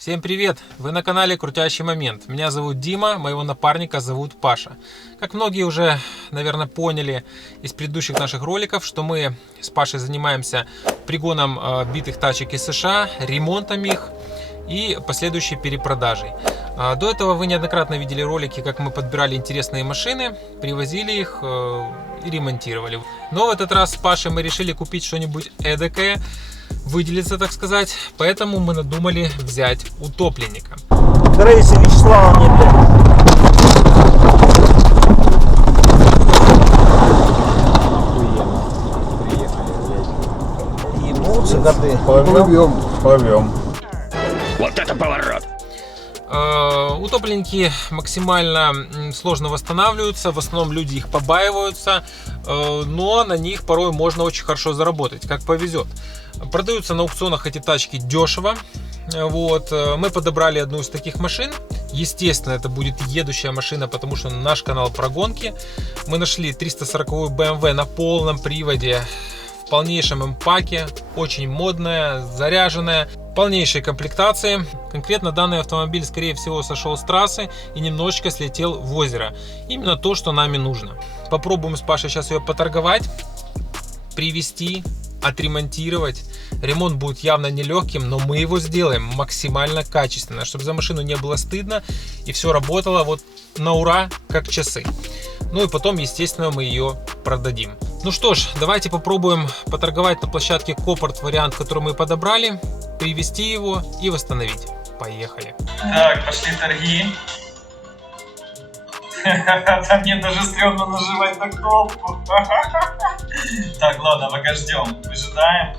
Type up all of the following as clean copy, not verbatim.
Всем привет! Вы на канале Крутящий Момент. Меня зовут Дима, моего напарника зовут Паша. Как многие уже, наверное, поняли из предыдущих наших роликов, что мы с Пашей занимаемся пригоном битых тачек из США, ремонтом их и последующей перепродажей. До этого вы неоднократно видели ролики, как мы подбирали интересные машины, привозили их и ремонтировали. Но в этот раз с Пашей мы решили купить что-нибудь эдакое, выделиться, так сказать, поэтому мы надумали взять утопленника. Грейси Вячеслава мне, блядь. Ебутся коты. Плывем. Вот это поворот! Утопленники максимально сложно восстанавливаются, в основном люди их побаиваются, но на них порой можно очень хорошо заработать, как повезет. Продаются на аукционах эти тачки дешево. Вот. Мы подобрали одну из таких машин. Естественно, это будет едущая машина, потому что наш канал про гонки. Мы нашли 340-ю BMW на полном приводе, в полнейшем импаке, очень модная, заряженная, полнейшей комплектации. Конкретно данный автомобиль, скорее всего, сошел с трассы и немножечко слетел в озеро. Именно то, что нам и нужно. Попробуем с Пашей сейчас ее поторговать, привезти, отремонтировать. Ремонт будет явно нелегким, но мы его сделаем максимально качественно, чтобы за машину не было стыдно и все работало вот на ура, как часы. Ну и потом, естественно, мы ее продадим. Ну что ж, давайте попробуем поторговать на площадке Копорт вариант, который мы подобрали, привезти его и восстановить. Поехали. Так, пошли торги. Там мне даже стрёмно нажимать на кнопку. Так, ладно, пока ждем. Выжидаем.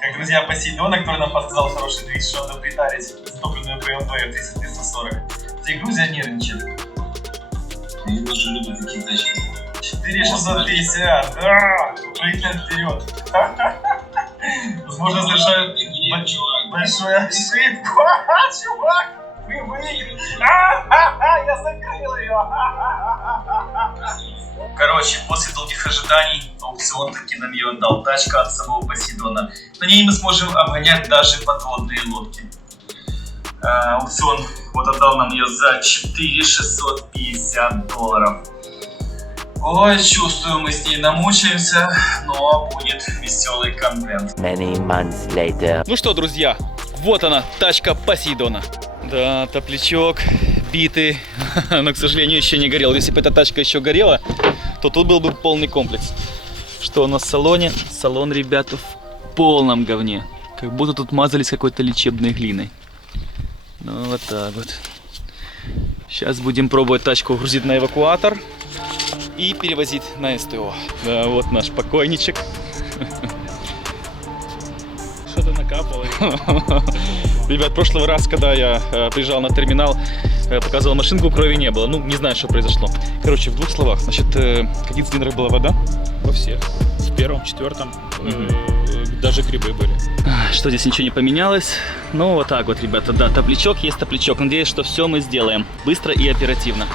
Как друзья Посейдона, который нам подсказал хороший движ, что надо притарить затопленную BMW 340. Где Грузия нервничает. Они тоже любят такие тачки. 4650, да! Прыгнем вперед. Возможно, совершают большую ошибку. Чувак, вы выиграли. Я закрыл ее. Короче, после долгих ожиданий аукцион таки нам ее отдал. Тачка от самого Посейдона. На ней мы сможем обгонять даже подводные лодки. Аукцион вот отдал нам ее за $4650. Ой, чувствую, мы с ней намучаемся, но будет веселый контент. Ну что, друзья, вот она, тачка Посейдона. Да, топлячок, битый, но, к сожалению, еще не горел. Если бы эта тачка еще горела, то тут был бы полный комплекс. Что у нас в салоне? Салон, ребята, в полном говне. Как будто тут мазались какой-то лечебной глиной. Ну, вот так вот. Сейчас будем пробовать тачку грузить на эвакуатор и перевозить на СТО. Да, вот наш покойничек. Что-то накапало. Ребят, в прошлый раз, когда я приезжал на терминал, показывал машинку, крови не было. Ну, не знаю, что произошло. Короче, в двух словах. Значит, в каких цилиндрах была вода? Во всех. В первом, четвертом. Даже грибы были. Что здесь ничего не поменялось. Ну, вот так вот, ребята. Да, топлячок есть топлячок. Надеюсь, что все мы сделаем быстро и оперативно.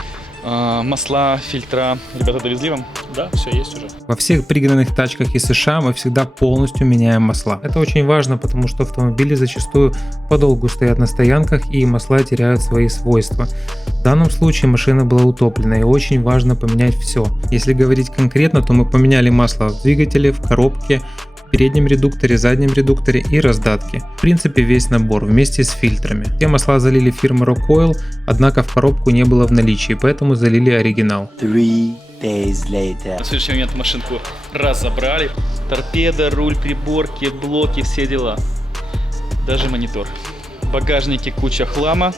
Масла, фильтра. Ребята, довезли вам? Да, все есть уже. Во всех пригнанных тачках из США мы всегда полностью меняем масла. Это очень важно, потому что автомобили зачастую подолгу стоят на стоянках и масла теряют свои свойства. В данном случае машина была утоплена и очень важно поменять все. Если говорить конкретно, то мы поменяли масло в двигателе, в коробке, в переднем редукторе, заднем редукторе и раздатке. В принципе, весь набор вместе с фильтрами. Все масла залили фирмы Rockoil, однако в коробку не было в наличии, поэтому залили оригинал. 3 days later. На следующий момент машинку разобрали. Торпеда, руль, приборки, блоки, все дела. Даже монитор. В багажнике куча хлама.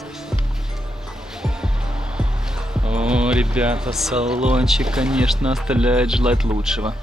О, ребята, салончик, конечно, оставляет желать лучшего.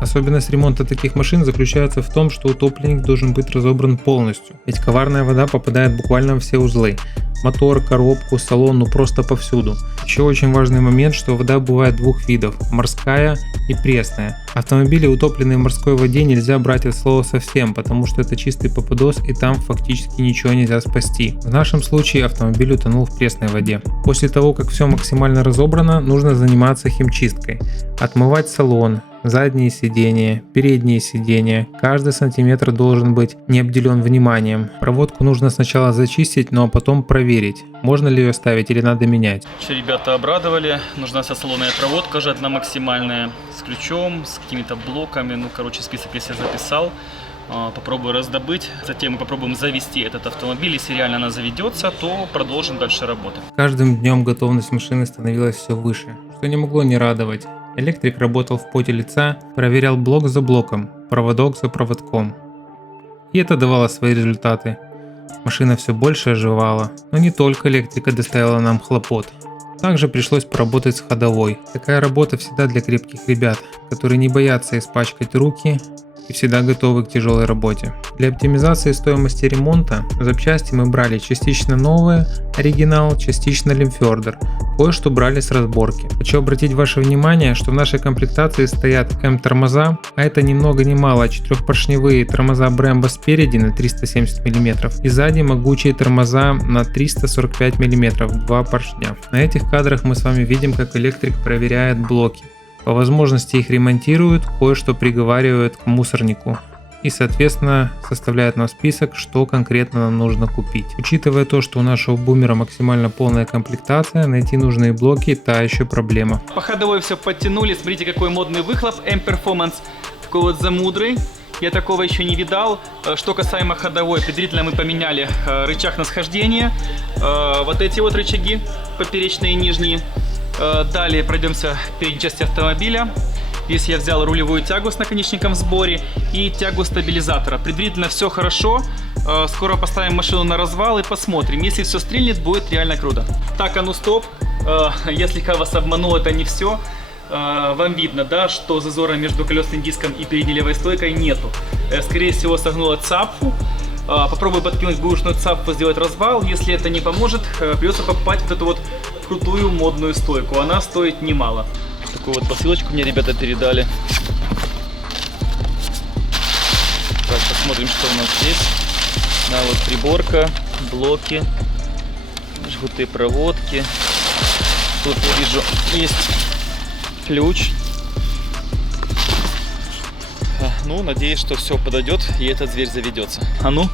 Особенность ремонта таких машин заключается в том, что утопленник должен быть разобран полностью, ведь коварная вода попадает буквально во все узлы. Мотор, коробку, салон, ну просто повсюду. Еще очень важный момент, что вода бывает двух видов – морская и пресная. Автомобили, утопленные в морской воде, нельзя брать от слова совсем, потому что это чистый попадос и там фактически ничего нельзя спасти. В нашем случае автомобиль утонул в пресной воде. После того, как все максимально разобрано, нужно заниматься химчисткой. Отмывать салон, задние сиденья, передние сиденья. Каждый сантиметр должен быть не обделен вниманием. Проводку нужно сначала зачистить, но потом проверить, можно ли ее ставить или надо менять. Все ребята обрадовали. Нужна вся салонная проводка же одна максимальная. С ключом, с какими-то блоками. Ну, короче, список я себе записал. Попробую раздобыть. Затем мы попробуем завести этот автомобиль. Если реально она заведется, то продолжим дальше работать. Каждым днем готовность машины становилась все выше, что не могло не радовать. Электрик работал в поте лица, проверял блок за блоком, проводок за проводком. И это давало свои результаты. Машина все больше оживала, но не только электрика доставила нам хлопот. Также пришлось поработать с ходовой. Такая работа всегда для крепких ребят, которые не боятся испачкать руки и всегда готовы к тяжелой работе. Для оптимизации стоимости ремонта запчасти мы брали частично новые, оригинал, частично лимфердер, кое-что брали с разборки. Хочу обратить ваше внимание, что в нашей комплектации стоят М-тормоза, а это ни много ни мало 4-поршневые тормоза Brembo спереди на 370 мм и сзади могучие тормоза на 345 мм, 2 поршня. На этих кадрах мы с вами видим, как электрик проверяет блоки. По возможности их ремонтируют, кое-что приговаривают к мусорнику и, соответственно, составляют нам список, что конкретно нам нужно купить. Учитывая то, что у нашего бумера максимально полная комплектация, найти нужные блоки – та еще проблема. По ходовой все подтянули. Смотрите, какой модный выхлоп M-Performance. Такой вот замудрый. Я такого еще не видал. Что касаемо ходовой, предварительно мы поменяли рычаг на схождение. Вот эти вот рычаги, поперечные и нижние. Далее пройдемся в передней части автомобиля. Здесь я взял рулевую тягу с наконечником в сборе и тягу стабилизатора. Предварительно все хорошо. Скоро поставим машину на развал и посмотрим. Если все стрельнет, будет реально круто. Так, а ну стоп. Я слегка вас обманул, это не все. Вам видно, да, что зазора между колесным диском и передней левой стойкой нету. Скорее всего, согнула цапфу. Попробую подкинуть бэушную цапфу, сделать развал. Если это не поможет, придется покупать вот эту вот крутую модную стойку. Она стоит немало. Такую вот посылочку мне ребята передали. Так, посмотрим, что у нас здесь. Да, вот приборка, блоки, жгуты проводки. Тут я вижу есть ключ. Ну, надеюсь, что все подойдет и этот зверь заведется. А ну.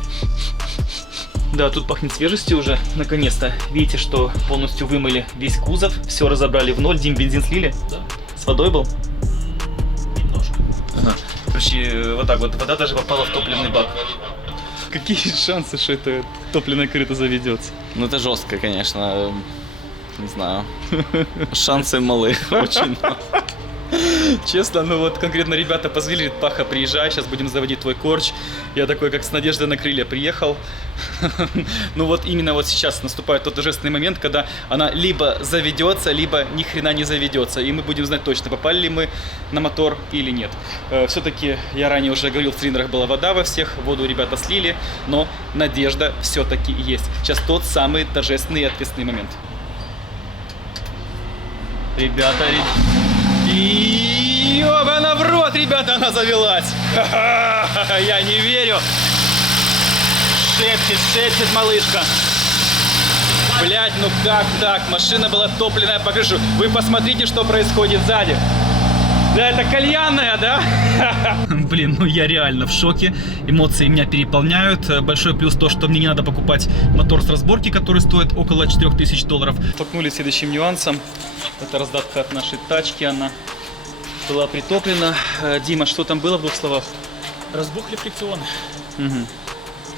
Да, тут пахнет свежестью уже, наконец-то. Видите, что полностью вымыли весь кузов, все разобрали в ноль. Дим, бензин слили? Да. С водой был? Немножко. Ага. Короче, вот так вот, вода даже попала в топливный бак. Какие шансы, что это топливное корыто заведется? Ну это жестко, конечно. Не знаю. Шансы малы, очень малы. Честно, ну вот конкретно ребята позвонили, говорит, Паха, приезжай, сейчас будем заводить твой корч. Я такой, как с надеждой на крылья приехал. Ну вот именно вот сейчас наступает тот торжественный момент, когда она либо заведется, либо ни хрена не заведется. И мы будем знать точно, попали ли мы на мотор или нет. Все-таки, я ранее уже говорил, в цилиндрах была вода во всех, воду ребята слили, но надежда все-таки есть. Сейчас тот самый торжественный и ответственный момент. Ребята, и ёбана в рот, ребята, она завелась. Я не верю. Шепчет малышка. Блять, ну как так? Машина была топливная по крышу. Вы посмотрите, что происходит сзади. Да, это кальянная, да? Блин, ну я реально в шоке. Эмоции меня переполняют. Большой плюс то, что мне не надо покупать мотор с разборки, который стоит около $4000. Столкнулись с следующим нюансом. Это раздатка от нашей тачки, она была притоплена. Дима, что там было в двух словах? Разбухли фрикционы. Угу.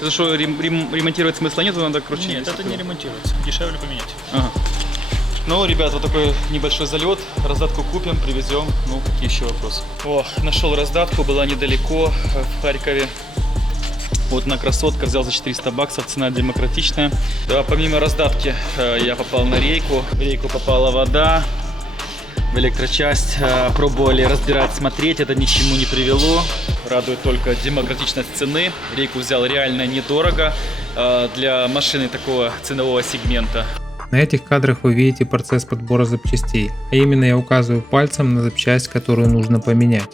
Это что, ремонтировать смысла нет? Надо, короче, нет, это не ремонтируется. Дешевле поменять. Ага. Ну, ребят, вот такой небольшой залет. Раздатку купим, привезем. Ну, какие еще вопросы? О, нашел раздатку, была недалеко, в Харькове. Вот на красотка, взял за $400, цена демократичная. Да, помимо раздатки я попал на рейку. В рейку попала вода. В электрочасть пробовали разбирать, смотреть, это ни к чему не привело. Радует только демократичность цены. Рейку взял реально недорого для машины такого ценового сегмента. На этих кадрах вы видите процесс подбора запчастей, а именно я указываю пальцем на запчасть, которую нужно поменять.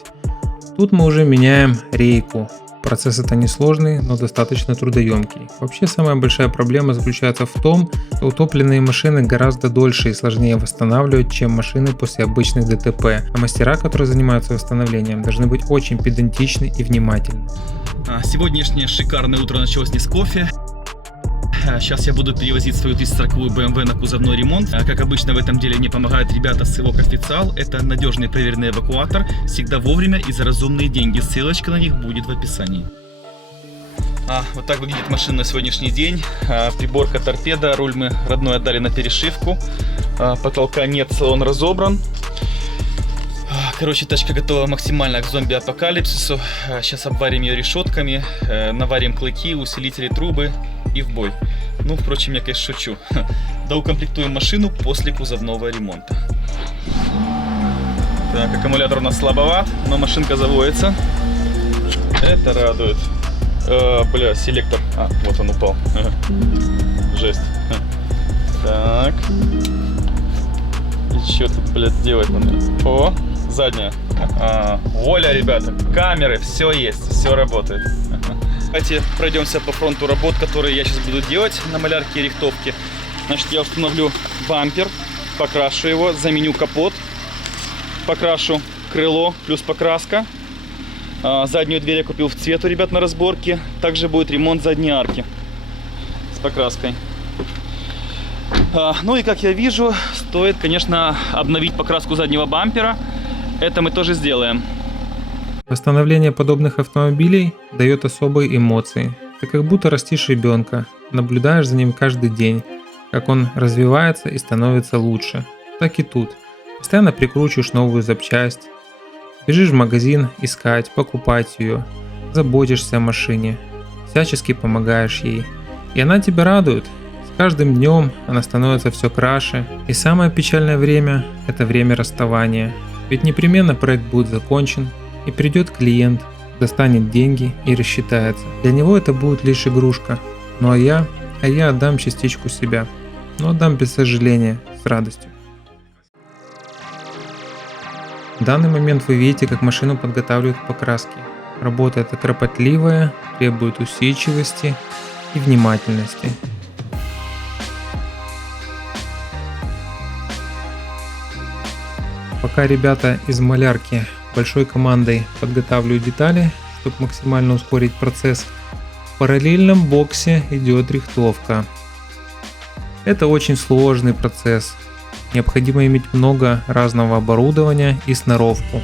Тут мы уже меняем рейку. Процесс это несложный, но достаточно трудоемкий. Вообще самая большая проблема заключается в том, что утопленные машины гораздо дольше и сложнее восстанавливать, чем машины после обычных ДТП, а мастера, которые занимаются восстановлением, должны быть очень педантичны и внимательны. Сегодняшнее шикарное утро началось не с кофе. Сейчас я буду перевозить свою 340-ю BMW на кузовной ремонт. Как обычно в этом деле мне помогают ребята с СВО Официал. Это надежный проверенный эвакуатор, всегда вовремя и за разумные деньги. Ссылочка на них будет в описании. Вот так выглядит машина на сегодняшний день. Приборка торпеда, руль мы родной отдали на перешивку. Потолка нет, салон разобран. Короче, тачка готова максимально к зомби-апокалипсису. Сейчас обварим ее решетками, наварим клыки, усилители, трубы и в бой. Ну, впрочем, я, конечно, шучу. Доукомплектуем машину после кузовного ремонта. Так, аккумулятор у нас слабоват, но машинка заводится. Это радует. Бля, селектор. Вот он упал. Жесть. Так. И что тут, блядь, делать надо? О, задняя. Воля, ребята. Камеры, все есть, все работает. Давайте пройдемся по фронту работ, которые я сейчас буду делать на малярке и рихтовке. Значит, я установлю бампер, покрашу его, заменю капот, покрашу крыло плюс покраска. Заднюю дверь я купил в цвет у ребят на разборке. Также будет ремонт задней арки с покраской. Ну и как я вижу, стоит, конечно, обновить покраску заднего бампера. Это мы тоже сделаем. Восстановление подобных автомобилей дает особые эмоции. Ты как будто растишь ребенка, наблюдаешь за ним каждый день, как он развивается и становится лучше. Так и тут. Постоянно прикручиваешь новую запчасть, бежишь в магазин искать, покупать ее, заботишься о машине, всячески помогаешь ей. И она тебя радует. С каждым днем она становится все краше. И самое печальное время – это время расставания. Ведь непременно проект будет закончен, и придет клиент, достанет деньги и рассчитается. Для него это будет лишь игрушка. Ну а я отдам частичку себя. Но отдам без сожаления, с радостью. В данный момент вы видите, как машину подготавливают к покраске. Работа эта кропотливая, требует усидчивости и внимательности. Пока ребята из малярки большой командой подготавливают детали, чтобы максимально ускорить процесс, в параллельном боксе идет рихтовка. Это очень сложный процесс. Необходимо иметь много разного оборудования и сноровку.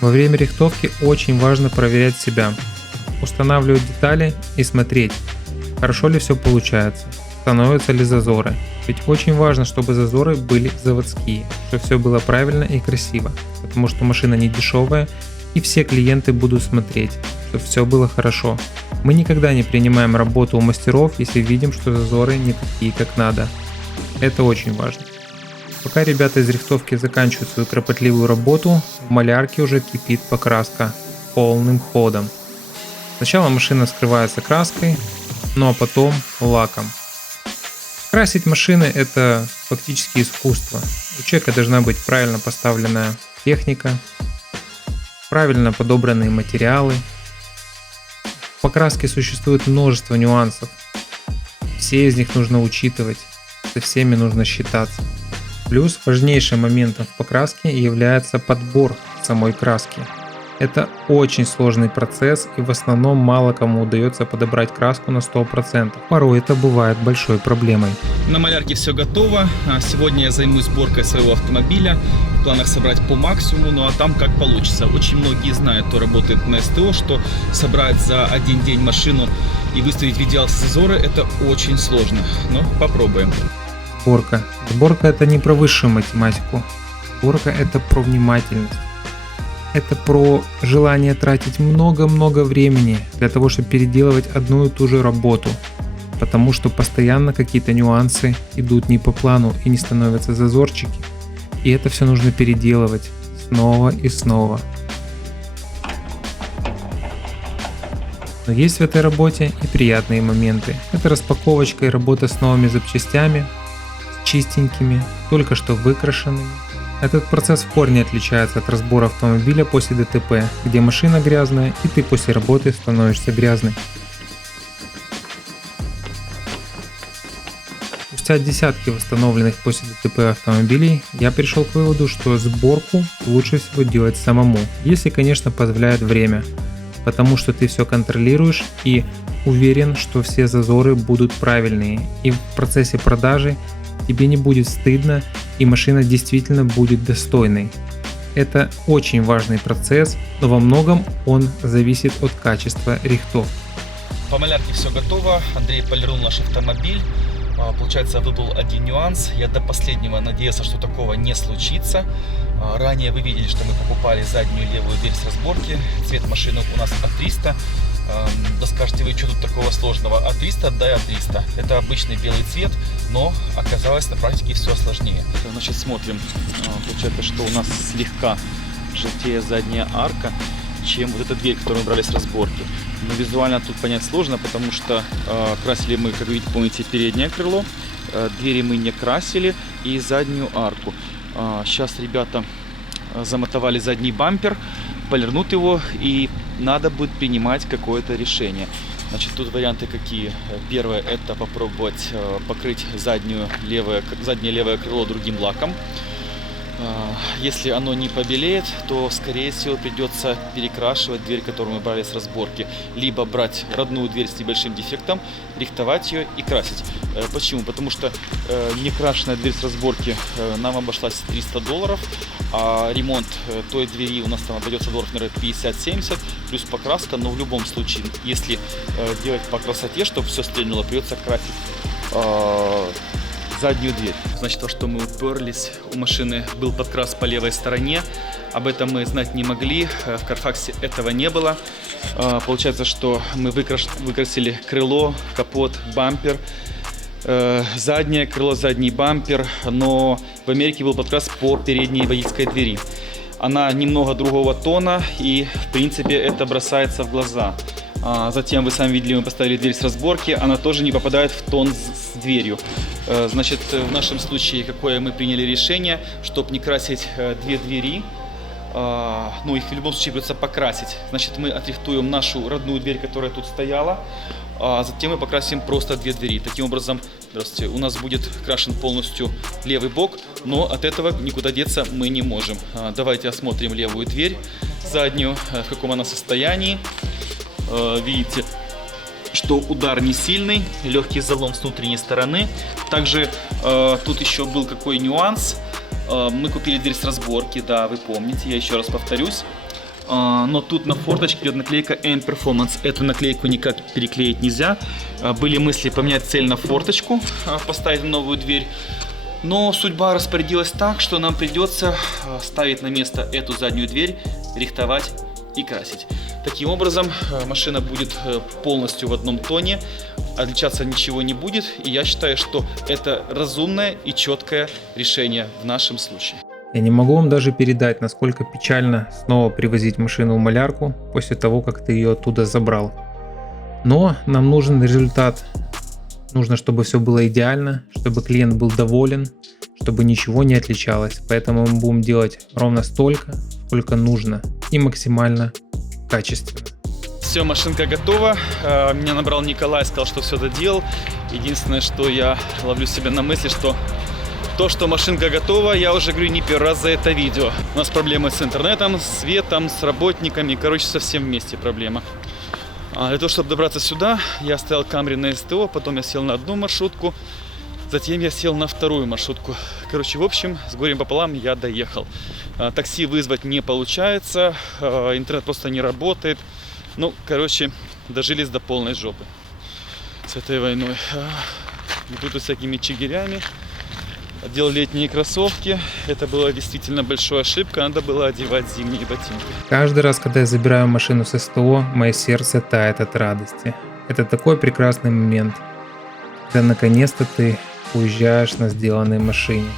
Во время рихтовки очень важно проверять себя, устанавливать детали и смотреть, хорошо ли все получается, становятся ли зазоры. Ведь очень важно, чтобы зазоры были заводские, чтобы все было правильно и красиво, потому что машина не дешевая и все клиенты будут смотреть, чтобы все было хорошо. Мы никогда не принимаем работу у мастеров, если видим, что зазоры не такие, как надо. Это очень важно. Пока ребята из рихтовки заканчивают свою кропотливую работу, в малярке уже кипит покраска полным ходом. Сначала машина скрывается краской, ну а потом лаком. Красить машины – это фактически искусство. У человека должна быть правильно поставленная техника, правильно подобранные материалы. В покраске существует множество нюансов. Все из них нужно учитывать, со всеми нужно считаться. Плюс важнейшим моментом в покраске является подбор самой краски. Это очень сложный процесс, и в основном мало кому удается подобрать краску на 100%. Порой это бывает большой проблемой. На малярке все готово. Сегодня я займусь сборкой своего автомобиля. В планах собрать по максимуму, ну а там как получится. Очень многие знают, кто работает на СТО, что собрать за один день машину и выставить в идеал зазоры — это очень сложно. Но попробуем. Сборка. Сборка это не про высшую математику. Сборка это про внимательность. Это про желание тратить много-много времени для того, чтобы переделывать одну и ту же работу. Потому что постоянно какие-то нюансы идут не по плану и не становятся зазорчики. И это все нужно переделывать снова и снова. Но есть в этой работе и приятные моменты. Это распаковочка и работа с новыми запчастями, с чистенькими, только что выкрашенными. Этот процесс в корне отличается от разбора автомобиля после ДТП, где машина грязная и ты после работы становишься грязной. Спустя десятки восстановленных после ДТП автомобилей я пришел к выводу, что сборку лучше всего делать самому, если, конечно, позволяет время, потому что ты все контролируешь и уверен, что все зазоры будут правильные, и в процессе продажи тебе не будет стыдно и машина действительно будет достойной. Это очень важный процесс, но во многом он зависит от качества рихтовки. По малярке все готово, Андрей полировал наш автомобиль. Получается, выпал один нюанс. Я до последнего надеялся, что такого не случится. Ранее вы видели, что мы покупали заднюю левую дверь с разборки. Цвет машины у нас А300. Да скажете вы, что тут такого сложного? А300, да и А300. Это обычный белый цвет, но оказалось на практике все сложнее. Значит, смотрим. Получается, что у нас слегка желтее задняя арка, чем вот эта дверь, которую мы брали с разборки. Но визуально тут понять сложно, потому что красили мы, как видите, помните, переднее крыло, двери мы не красили и заднюю арку. Сейчас ребята замотовали задний бампер, полирнут его, и надо будет принимать какое-то решение. Значит, тут варианты какие. Первое — это попробовать покрыть заднее левое крыло другим лаком. Если оно не побелеет, то, скорее всего, придется перекрашивать дверь, которую мы брали с разборки. Либо брать родную дверь с небольшим дефектом, рихтовать ее и красить. Почему? Потому что некрашенная дверь с разборки нам обошлась $300, а ремонт той двери у нас там обойдется долларов, наверное, 50-70, плюс покраска. Но в любом случае, если делать по красоте, чтобы все стрельнуло, придется красить заднюю дверь. Значит, то, что мы уперлись, у машины был подкрас по левой стороне. Об этом мы знать не могли, в Карфаксе этого не было. Получается, что мы выкрасили крыло, капот, бампер, заднее крыло, задний бампер, но в Америке был подкрас по передней водительской двери. Она немного другого тона, и в принципе это бросается в глаза. Затем, вы сами видели, мы поставили дверь с разборки, она тоже не попадает в тон с дверью. Значит, в нашем случае, какое мы приняли решение, чтобы не красить две двери, ну, их в любом случае придется покрасить. Значит, мы отрихтуем нашу родную дверь, которая тут стояла, а затем мы покрасим просто две двери. Таким образом, здравствуйте, у нас будет крашен полностью левый бок, но от этого никуда деться мы не можем. Давайте осмотрим левую дверь, заднюю, в каком она состоянии. Видите, что удар не сильный, легкий залом с внутренней стороны. Также тут еще был какой нюанс. Мы купили дверь с разборки, да, вы помните, я еще раз повторюсь. Но тут на форточке идет наклейка M-Performance. Эту наклейку никак переклеить нельзя. Были мысли поменять цельно форточку, поставить новую дверь. Но судьба распорядилась так, что нам придется ставить на место эту заднюю дверь, рихтовать и красить. Таким образом, машина будет полностью в одном тоне, отличаться ничего не будет, и я считаю, что это разумное и четкое решение в нашем случае. Я не могу вам даже передать, насколько печально снова привозить машину в малярку после того, как ты ее оттуда забрал. Но нам нужен результат. Нужно, чтобы все было идеально, чтобы клиент был доволен, чтобы ничего не отличалось. Поэтому мы будем делать ровно столько, сколько нужно, и максимально качественно. Все, машинка готова. Меня набрал Николай, сказал, что все доделал. Единственное, что я ловлю себя на мысли, что то, что машинка готова, я уже говорю не первый раз за это видео. У нас проблемы с интернетом, с светом, с работниками. Короче, совсем вместе проблема. Для того, чтобы добраться сюда, я оставил Камри на СТО, потом я сел на одну маршрутку, затем я сел на вторую маршрутку. Короче, в общем, с горем пополам я доехал. Такси вызвать не получается, интернет просто не работает. Ну, короче, дожились до полной жопы с этой войной. Иду тут всякими чигирями, Одел летние кроссовки. Это была действительно большая ошибка. Надо было одевать зимние ботинки. Каждый раз, когда я забираю машину с СТО, мое сердце тает от радости. Это такой прекрасный момент, когда наконец-то ты уезжаешь на сделанной машине.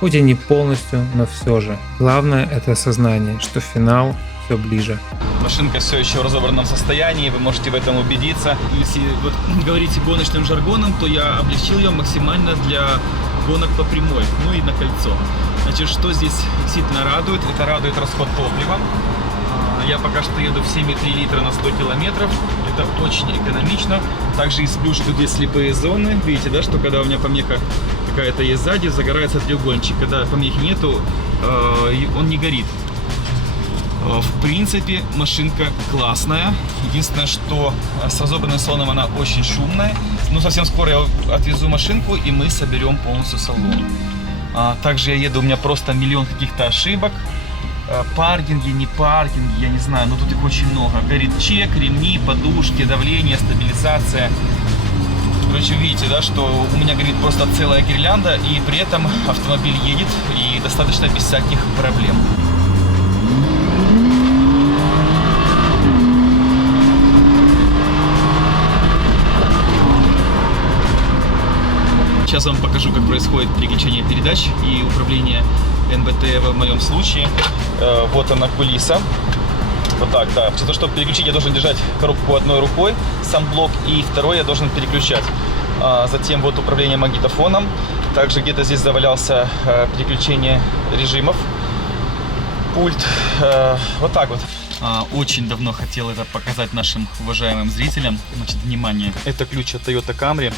Хоть и не полностью, но все же. Главное — это осознание, что финал все ближе. Машинка все еще в разобранном состоянии, вы можете в этом убедиться. Если вот говорить гоночным жаргоном, то я облегчил ее максимально для гонок по прямой, ну и на кольцо. Значит, что здесь действительно радует? Это радует расход топлива. Я пока что еду в 7,3 литра на 100 километров. Это очень экономично. Также из плюс, что здесь слепые зоны. Видите, да, что когда у меня помеха какая-то есть сзади, загорается треугольничек. Когда помехи нету, он не горит. В принципе, машинка классная. Единственное, что с разобранным салоном она очень шумная. Но совсем скоро я отвезу машинку, и мы соберем полностью салон. Также я еду, у меня просто миллион каких-то ошибок. Паркинги, не паркинги, я не знаю, но тут их очень много. Горит чек, ремни, подушки, давление, стабилизация. Короче, видите, да, что у меня горит просто целая гирлянда, и при этом автомобиль едет и достаточно без всяких проблем. Сейчас вам покажу, как происходит переключение передач и управление НБТ в моем случае. Вот она кулиса. Вот так, да. Для того, чтобы переключить, я должен держать коробку одной рукой, сам блок, и второй я должен переключать. Затем вот управление магнитофоном. Также где-то здесь завалялся переключение режимов. Пульт. Вот так вот. Очень давно хотел это показать нашим уважаемым зрителям. Значит, внимание, это ключ от Toyota Camry.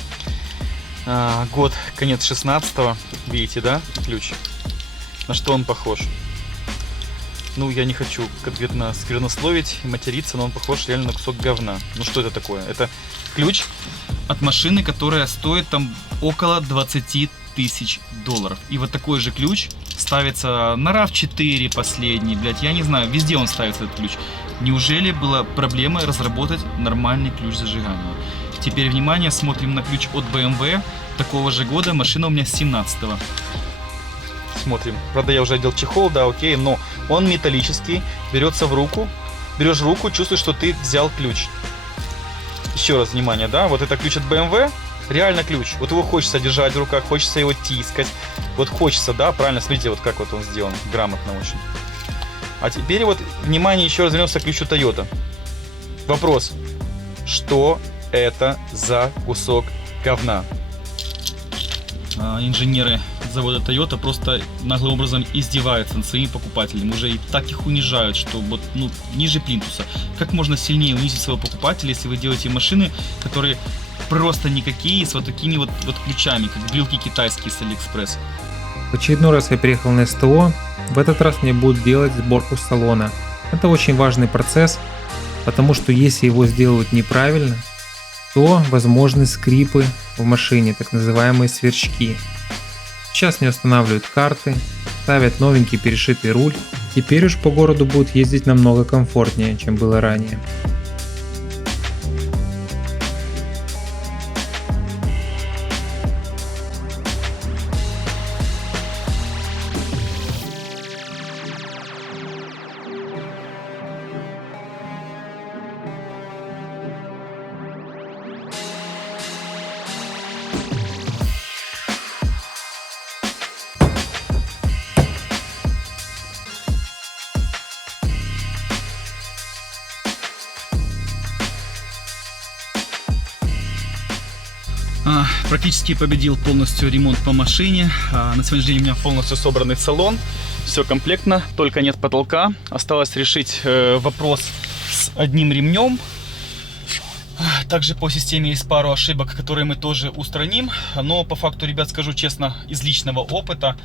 Год, конец 16-го. Видите, да, ключ? На что он похож? Ну, я не хочу конкретно сквернословить и материться, но он похож реально на кусок говна. Ну, что это такое? Это ключ от машины, которая стоит там около 20 тысяч долларов. И вот такой же ключ ставится на RAV4 последний, блядь, я не знаю, везде он ставится, этот ключ. Неужели была проблема разработать нормальный ключ зажигания? Теперь, внимание, смотрим на ключ от BMW такого же года, машина у меня с 17-го. Смотрим. Правда, я уже одел чехол, да, окей, но он металлический, берется в руку, берешь в руку, чувствуешь, что ты взял ключ. Еще раз, внимание, да, вот это ключ от BMW, реально ключ. Вот его хочется держать в руках, хочется его тискать, вот хочется, да, правильно, смотрите, вот как вот он сделан, грамотно очень. А теперь вот, внимание, еще раз вернемся к ключу Toyota. Вопрос, что это за кусок говна? Инженеры завода Toyota просто наглым образом издеваются над своими покупателями, уже и так их унижают, что вот, ну, ниже плинтуса. Как можно сильнее унизить своего покупателя, если вы делаете машины, которые просто никакие, с вот такими вот ключами, как брелки китайские с Алиэкспресс? В очередной раз я приехал на СТО. В этот раз мне будут делать сборку салона. Это очень важный процесс, потому что если его сделают неправильно, то возможны скрипы в машине, так называемые сверчки. Сейчас мне устанавливают карты, ставят новенький перешитый руль. Теперь уж по городу будут ездить намного комфортнее, чем было ранее. Практически победил полностью ремонт по машине. На сегодняшний день у меня полностью собранный салон. Все комплектно, только нет потолка. Осталось решить вопрос с одним ремнем. Также по системе есть пару ошибок, которые мы тоже устраним. Но по факту, ребят, скажу честно, из личного опыта,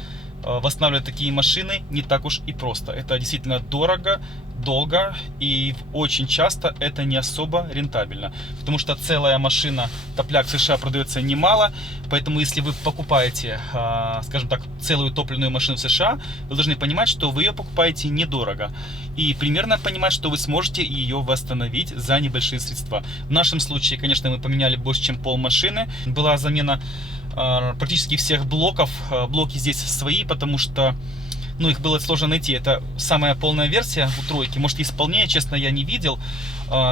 восстанавливать такие машины не так уж и просто. Это действительно дорого, долго и очень часто это не особо рентабельно, потому что целая машина топляк в США продается немало, поэтому если вы покупаете, скажем так, целую топливную машину в США, вы должны понимать, что вы ее покупаете недорого и примерно понимать, что вы сможете ее восстановить за небольшие средства. В нашем случае, конечно, мы поменяли больше, чем пол машины, была замена практически всех блоков, блоки здесь свои, потому что их было сложно найти. Это самая полная версия у тройки. Может, есть полнее, честно, я не видел.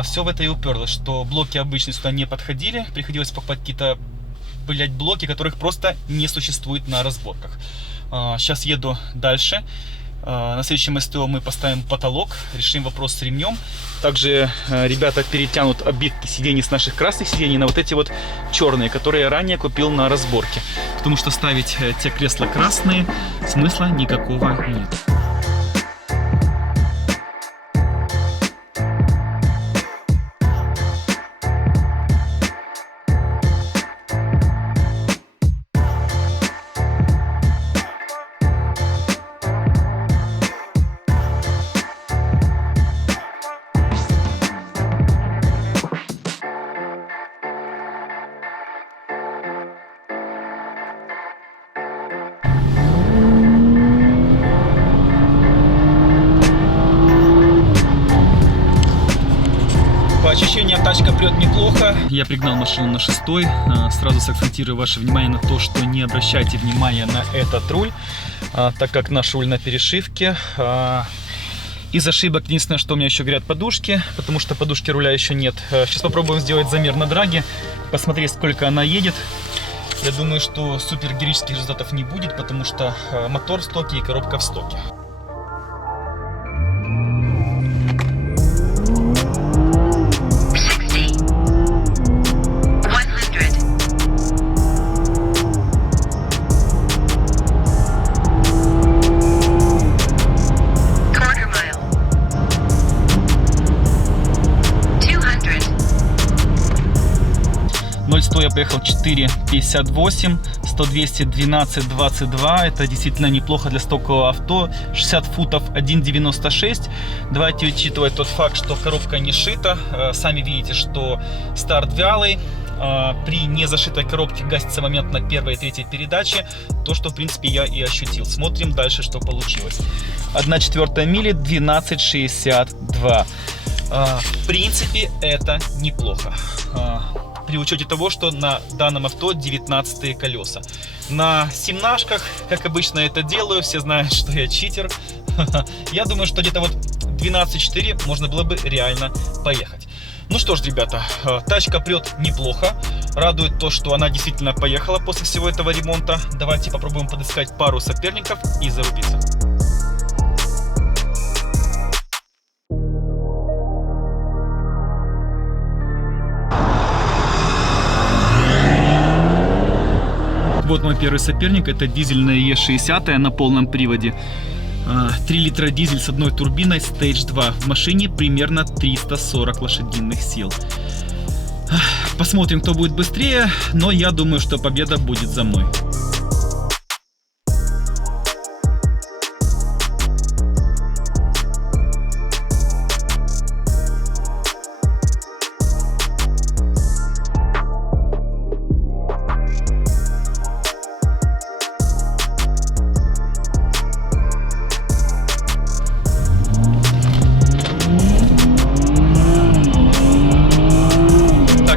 Все в это и уперлось, что блоки обычные сюда не подходили. Приходилось покупать какие-то, блоки, которых просто не существует на разборках. Сейчас еду дальше. На следующем СТО мы поставим потолок, решим вопрос с ремнем. Также ребята перетянут обивки сидений с наших красных сидений на вот эти вот черные, которые я ранее купил на разборке. Потому что ставить те кресла красные смысла никакого нет. По ощущениям тачка прет неплохо. Я пригнал машину на 6-й. Сразу сакцентирую ваше внимание на то, что не обращайте внимания на этот руль, так как наш руль на перешивке. Из ошибок единственное, что у меня еще горят подушки, потому что подушки руля еще нет. Сейчас попробуем сделать замер на драге, посмотреть, сколько она едет. Я думаю, что супер героических результатов не будет, потому что мотор в стоке и коробка в стоке. Я поехал 4.58, 100-200 12.22, это действительно неплохо для стокового авто. 60 футов 1.96. Давайте учитывать тот факт, что коробка не шита. Сами видите, что старт вялый. При незашитой коробке гасится момент на первой и третьей передаче. То, что в принципе я и ощутил. Смотрим дальше, что получилось. 1/4 мили 12.62. В принципе, это неплохо. При учете того, что на данном авто 19-е колеса. На семнашках, как обычно это делаю, все знают, что я читер. Я думаю, что где-то вот 12.4 можно было бы реально поехать. Ну что ж, ребята, тачка прет неплохо. Радует то, что она действительно поехала после всего этого ремонта. Давайте попробуем подыскать пару соперников и зарубиться. Вот мой первый соперник, это дизельная Е60 на полном приводе. 3 литра дизель с одной турбиной, Stage 2. В машине примерно 340 лошадиных сил. Посмотрим, кто будет быстрее, но я думаю, что победа будет за мной.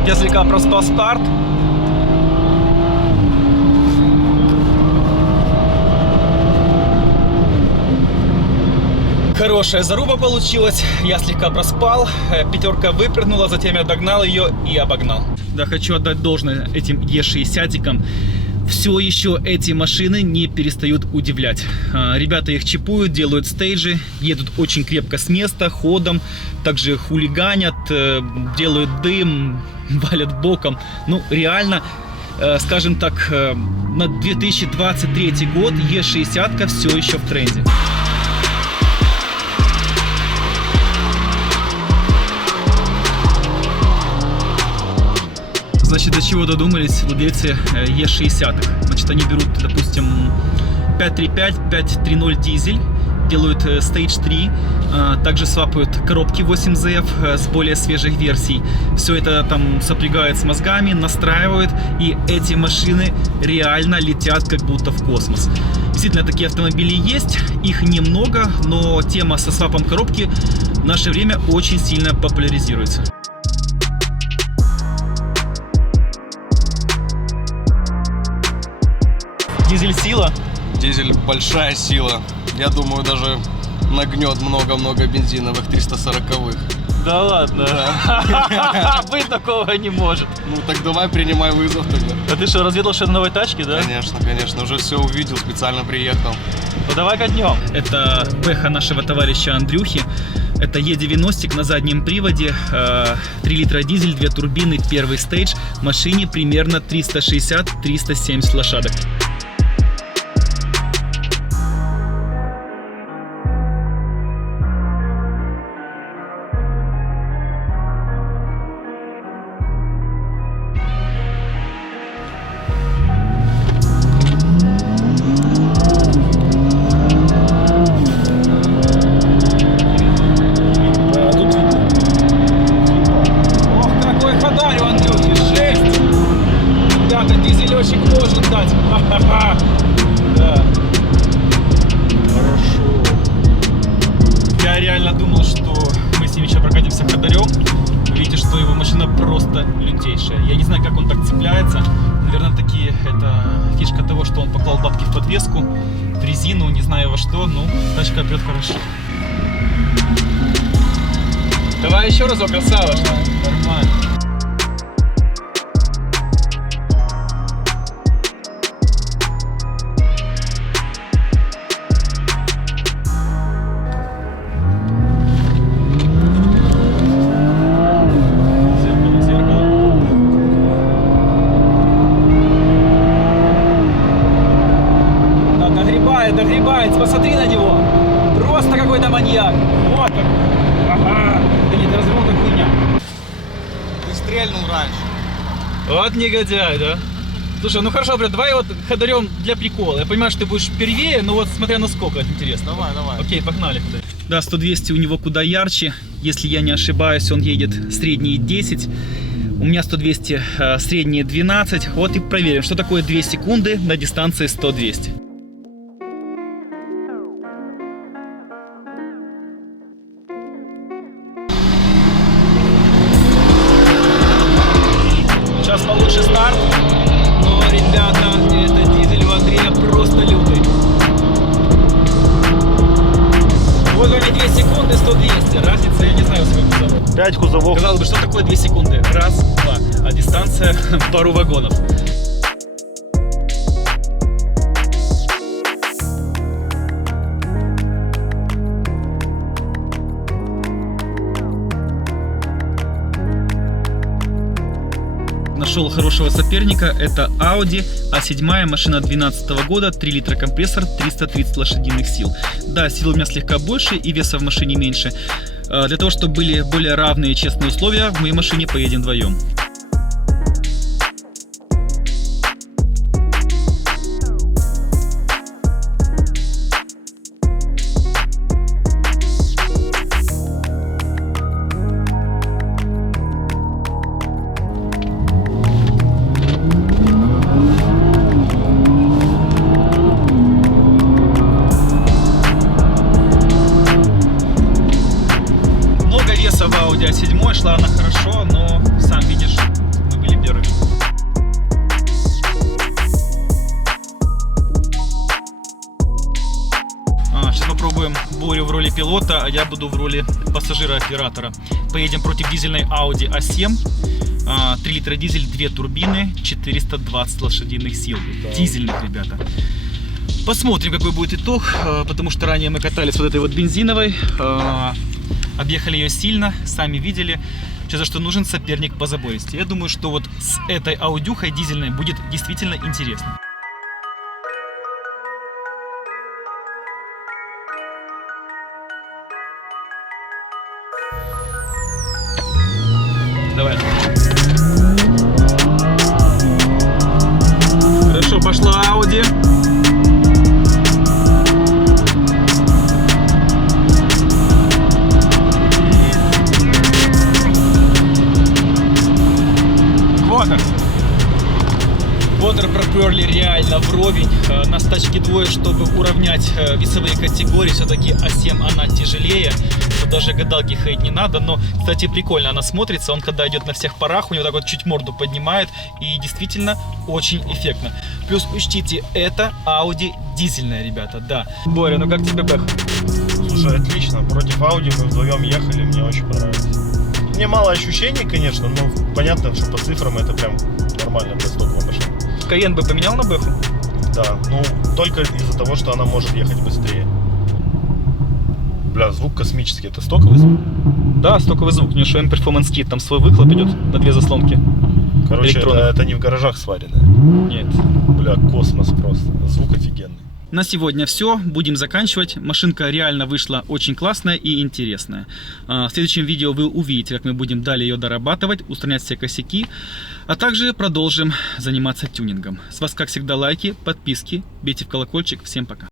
Я слегка проспал старт. Хорошая заруба получилась. Я слегка проспал. Пятерка выпрыгнула, затем я догнал ее и обогнал. Да, хочу отдать должное этим Е60-икам. Все еще эти машины не перестают удивлять. Ребята их чипуют, делают стейджи, едут очень крепко с места, ходом, также хулиганят, делают дым, валят боком. Ну, реально, скажем так, на 2023 год Е60 все еще в тренде. Значит, до чего додумались владельцы Е60. Значит, они берут, допустим, 5.35, 5.30 дизель делают Stage 3, также свапают коробки 8ZF с более свежих версий. Все это там сопрягают с мозгами, настраивают, и эти машины реально летят как будто в космос. Действительно, такие автомобили есть, их немного, но тема со свапом коробки в наше время очень сильно популяризируется. Дизель сила? Дизель большая сила. Я думаю, даже нагнет много-много бензиновых 340-х. Да ладно? Да. Быть такого не может. Ну так давай принимай вызов тогда. А ты что, разведал, что это новой тачки, да? Конечно, конечно. Уже все увидел, специально приехал. Ну давай катнем. Это бэха нашего товарища Андрюхи. Это Е90 на заднем приводе, 3 литра дизель, 2 турбины, первый стейдж. Машине примерно 360-370 лошадок. Может дать. Да. Хорошо. Я реально думал, что мы с ним еще прокатимся ходорем. Видите, что его машина просто лютейшая. Я не знаю, как он так цепляется. Наверное, таки это фишка того, что он поклал бабки в подвеску, в резину, не знаю во что, но тачка прет хорошо. Давай еще разок, красава. Нормально. Догребает, посмотри на него. Просто какой-то маньяк. Вот как. Ага. Да нет, развернул как хуйня. Ты стрельнул раньше. Вот негодяй, да? Слушай, ну хорошо, брат, давай вот ходорем для прикола. Я понимаю, что ты будешь первее, но вот смотря насколько это интересно. Давай, давай. Окей, погнали. Да, 100-200 у него куда ярче. Если я не ошибаюсь, он едет средние 10. У меня 100-200, средние 12. Вот и проверим, что такое 2 секунды на дистанции 100-200. Сейчас получше старт, но, ребята, это дизель в Андрея просто лютый. Вот они 2 секунды, 100-200. Разница, я не знаю, сколько кузовов. 5 кузовов. Казалось бы, что такое 2 секунды? Раз, два. А дистанция пару вагонов. Нашел хорошего соперника, это Audi A7, машина 2012 года, 3 литра компрессор, 330 лошадиных сил. Да, сил у меня слегка больше и веса в машине меньше. Для того, чтобы были более равные и честные условия, в моей машине поедем вдвоем. В Audi A7 шла она хорошо, но сам видишь, мы были первыми. Сейчас попробуем Борю в роли пилота, а я буду в роли пассажира-оператора. Поедем против дизельной Audi A7. 3 литра дизель, 2 турбины, 420 лошадиных сил. Дизельных, ребята. Посмотрим, какой будет итог, потому что ранее мы катались вот этой вот бензиновой. Объехали ее сильно, сами видели, за что нужен соперник по забористе. Я думаю, что вот с этой аудюхой дизельной будет действительно интересно. Давай. Хорошо, пошла Audi. уперли реально вровень. Нас тачки двое, чтобы уравнять весовые категории. Все-таки А7 она тяжелее. Тут даже гадалки ходить не надо. Но, кстати, прикольно она смотрится. Он когда идет на всех парах, у него так вот чуть морду поднимает. И действительно очень эффектно. Плюс учтите, это Audi дизельная, ребята, да. Боря, ну как тебе бэх? Слушай, отлично. Против Audi мы вдвоем ехали, мне очень понравилось. Мне мало ощущений, конечно, но понятно, что по цифрам это прям нормально для стоковой машины. Каен бы поменял на бэху? Да, ну только из-за того, что она может ехать быстрее. Бля, звук космический, это стоковый звук? Да, стоковый звук. У него Швен Performance Kit, там свой выхлоп идет на две заслонки. Короче, это не в гаражах сварено. Нет. Бля, космос просто. Звук офигенный. На сегодня все. Будем заканчивать. Машинка реально вышла очень классная и интересная. В следующем видео вы увидите, как мы будем далее ее дорабатывать, устранять все косяки. А также продолжим заниматься тюнингом. С вас, как всегда, лайки, подписки, бейте в колокольчик. Всем пока.